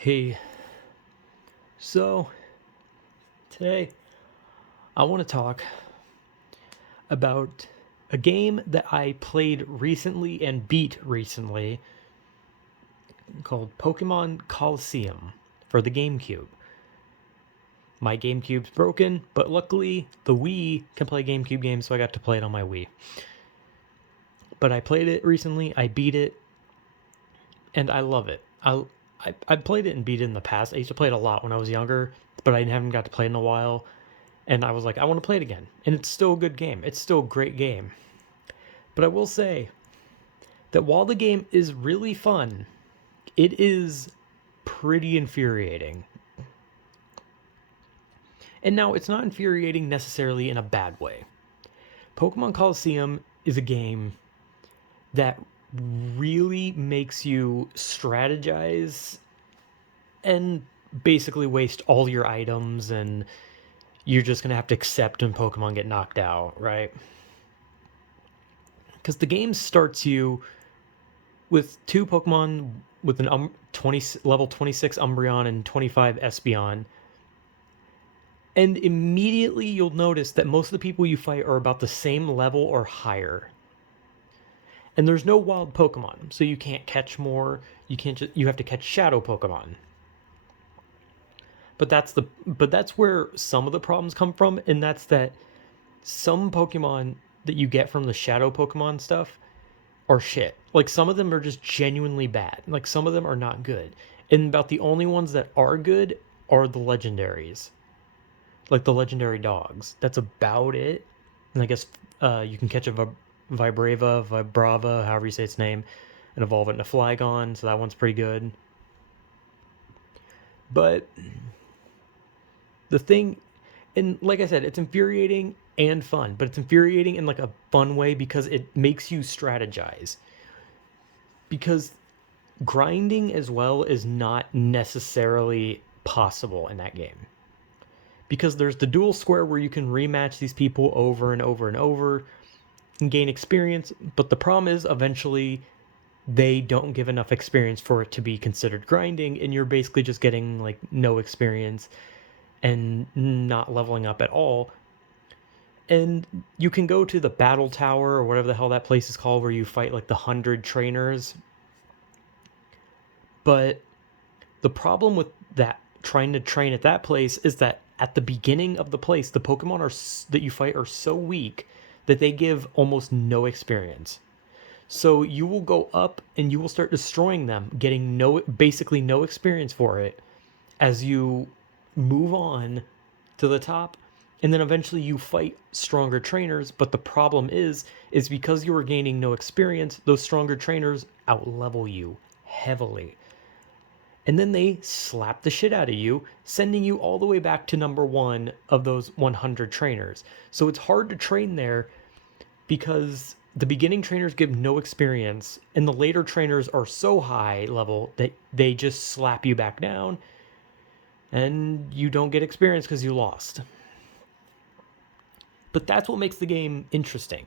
Hey, so today I want to talk about a game that I played recently and beat recently called Pokemon Colosseum for the GameCube. My GameCube's broken, but luckily the Wii can play GameCube games, so I got to play it on my Wii. But I played it recently, I beat it, and I love it. I played it and beat it in the past. I used to play it a lot when I was younger, but I haven't got to play it in a while. And I was like, I want to play it again. And it's still a good game. It's still a great game. But I will say that while the game is really fun, it is pretty infuriating. And now it's not infuriating necessarily in a bad way. Pokemon Colosseum is a game that really makes you strategize and basically waste all your items, and you're just going to have to accept when Pokemon get knocked out, right? Because the game starts you with two Pokemon with an 20 level 26 Umbreon and 25 Espeon. And immediately you'll notice that most of the people you fight are about the same level or higher. And there's no wild Pokemon, so you can't catch more. You have to catch shadow Pokemon. But that's where some of the problems come from, and that's that some Pokemon that you get from the shadow Pokemon stuff are shit. Like, some of them are just genuinely bad. Like, some of them are not good. And about the only ones that are good are the legendaries. Like the legendary dogs. That's about it. And I guess you can catch a Vibrava, however you say its name, and evolve it into Flygon, so that one's pretty good. But the thing, and like I said, it's infuriating and fun, but it's infuriating in like a fun way because it makes you strategize. Because grinding as well is not necessarily possible in that game. Because there's the dual square where you can rematch these people over and over and over and gain experience, but the problem is eventually they don't give enough experience for it to be considered grinding, and you're basically just getting like no experience and not leveling up at all. And you can go to the battle tower or whatever the hell that place is called where you fight like the 100 trainers. But the problem with that, trying to train at that place, is that at the beginning of the place, the Pokemon that you fight are so weak that they give almost no experience. So you will go up and you will start destroying them, getting basically no experience for it as you move on to the top. And then eventually you fight stronger trainers, but the problem is because you are gaining no experience, those stronger trainers outlevel you heavily. And then they slap the shit out of you, sending you all the way back to number one of those 100 trainers. So it's hard to train there because the beginning trainers give no experience, and the later trainers are so high level that they just slap you back down, and you don't get experience because you lost. But that's what makes the game interesting.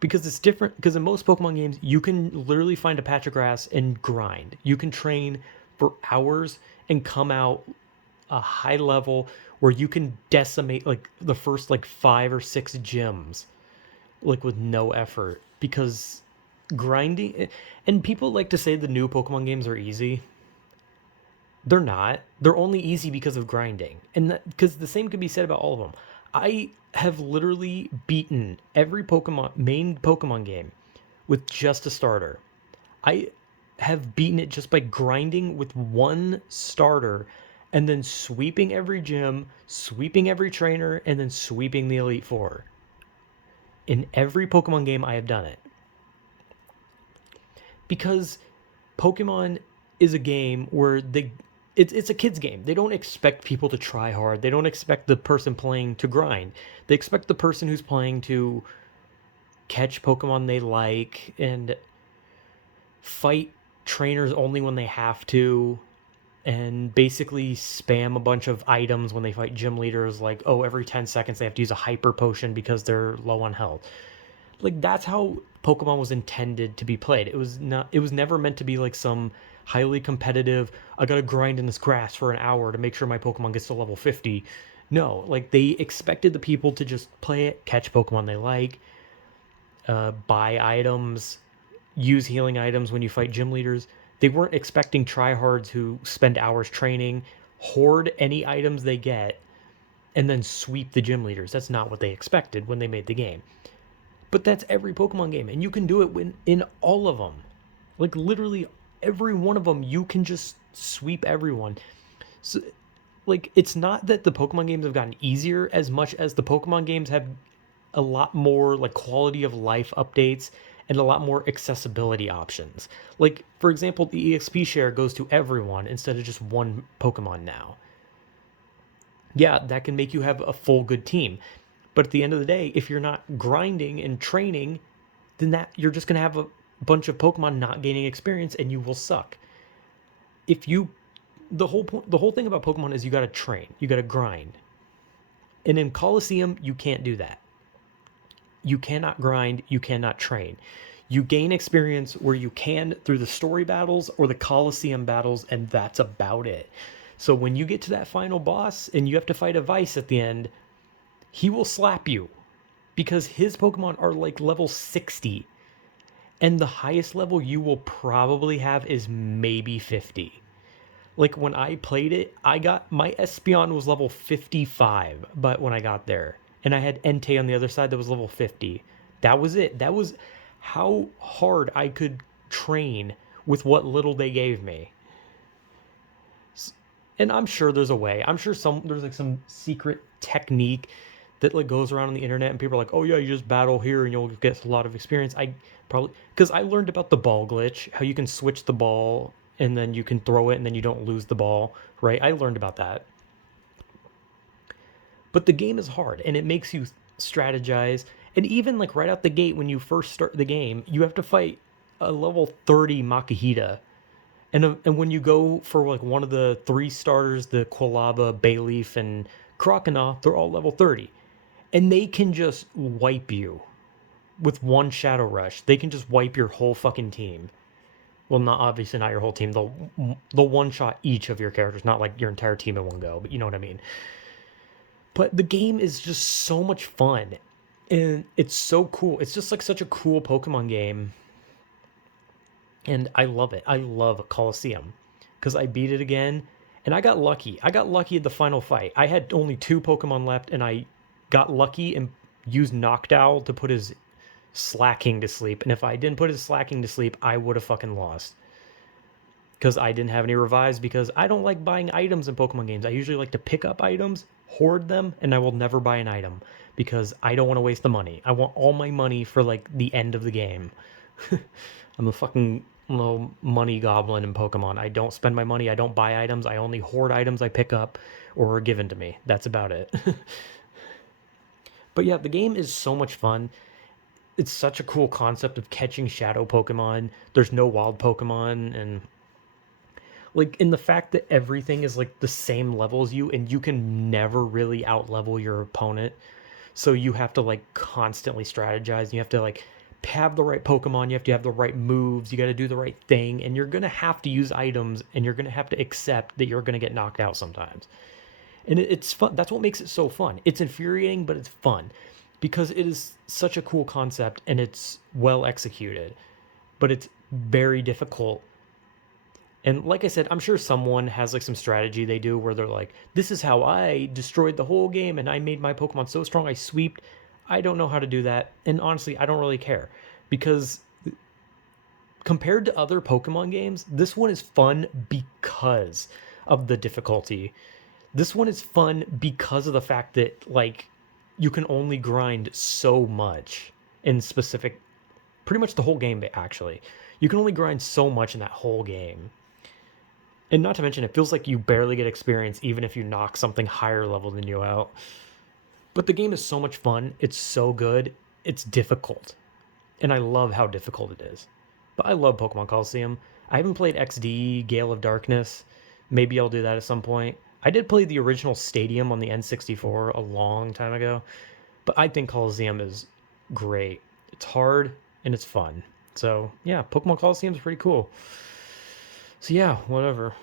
Because it's different, because in most Pokemon games, you can literally find a patch of grass and grind. You can train for hours and come out a high level where you can decimate like the first like 5 or 6 gyms like with no effort, because grinding, and people like to say the new Pokemon games are easy. They're not. They're only easy because of grinding. And because the same could be said about all of them. I have literally beaten every main Pokemon game with just a starter. I have beaten it just by grinding with one starter and then sweeping every gym, sweeping every trainer, and then sweeping the Elite Four. In every Pokemon game, I have done it. Because Pokemon is a game where it's a kid's game. They don't expect people to try hard. They don't expect the person playing to grind. They expect the person who's playing to catch Pokemon they like and fight trainers only when they have to, and basically spam a bunch of items when they fight gym leaders, like, oh, every 10 seconds they have to use a hyper potion because they're low on health. Like, that's how Pokemon was intended to be played. It was never meant to be like some highly competitive. I gotta grind in this grass for an hour to make sure my Pokemon gets to level 50. No, like they expected the people to just play it, catch Pokemon they like, buy items, use healing items when you fight gym leaders. They weren't expecting tryhards who spend hours training, hoard any items they get, and then sweep the gym leaders. That's not what they expected when they made the game. But that's every Pokemon game, and you can do it in all of them. Like literally every one of them, you can just sweep everyone. So, like, it's not that the Pokemon games have gotten easier as much as the Pokemon games have a lot more like quality of life updates and a lot more accessibility options. Like, for example, the EXP share goes to everyone instead of just one Pokemon now. Yeah, that can make you have a full good team. But at the end of the day, if you're not grinding and training, then that you're just going to have a bunch of Pokemon not gaining experience and you will suck. If you the whole thing about Pokemon is you got to train, you got to grind. And in Colosseum, you can't do that. You cannot grind, you cannot train. You gain experience where you can through the story battles or the Colosseum battles, and that's about it. So when you get to that final boss and you have to fight a Vice at the end, he will slap you because his Pokemon are like level 60. And the highest level you will probably have is maybe 50. Like when I played it, I got my Espeon was level 55, but when I got there, and I had Entei on the other side that was level 50. That was it. That was how hard I could train with what little they gave me. And I'm sure there's a way. I'm sure there's like some secret technique that like goes around on the internet and people are like, "Oh yeah, you just battle here and you'll get a lot of experience." I probably because I learned about the ball glitch, how you can switch the ball and then you can throw it and then you don't lose the ball, right? I learned about that. But the game is hard and it makes you strategize. And even like right out the gate when you first start the game, you have to fight a level 30 Makahita. And when you go for like one of the three starters, the Quilava, Bayleaf, and Croconaw, they're all level 30. And they can just wipe you with one Shadow Rush. They can just wipe your whole fucking team. Well, not obviously not your whole team. They'll one shot each of your characters, not like your entire team in one go, but you know what I mean. But the game is just so much fun. And it's so cool. It's just like such a cool Pokemon game. And I love it. I love Colosseum because I beat it again and I got lucky. I got lucky at the final fight. I had only 2 Pokemon left and I got lucky and used Noctowl to put his Slacking to sleep. And if I didn't put his Slacking to sleep, I would have fucking lost. Because I didn't have any revives because I don't like buying items in Pokemon games. I usually like to pick up items, hoard them, and I will never buy an item because I don't want to waste the money. I want all my money for like the end of the game. I'm a fucking little money goblin in Pokemon. I don't spend my money. I don't buy items. I only hoard items I pick up or are given to me. That's about it. But yeah, the game is so much fun. It's such a cool concept of catching shadow Pokemon. There's no wild Pokemon, and like in the fact that everything is like the same level as you, and you can never really outlevel your opponent. So you have to like constantly strategize. You have to like have the right Pokemon. You have to have the right moves. You got to do the right thing, and you're gonna have to use items, and you're gonna have to accept that you're gonna get knocked out sometimes. And it's fun. That's what makes it so fun. It's infuriating, but it's fun because it is such a cool concept and it's well executed, but it's very difficult. And like I said, I'm sure someone has like some strategy they do where they're like, this is how I destroyed the whole game and I made my Pokemon so strong I sweeped. I don't know how to do that. And honestly, I don't really care because compared to other Pokemon games, this one is fun because of the difficulty. This one is fun because of the fact that like you can only grind so much in specific, pretty much the whole game actually. You can only grind so much in that whole game. And not to mention, it feels like you barely get experience even if you knock something higher level than you out. But the game is so much fun. It's so good. It's difficult. And I love how difficult it is. But I love Pokemon Colosseum. I haven't played XD, Gale of Darkness. Maybe I'll do that at some point. I did play the original Stadium on the N64 a long time ago. But I think Colosseum is great. It's hard and it's fun. So, yeah, Pokemon Colosseum is pretty cool. So yeah, whatever.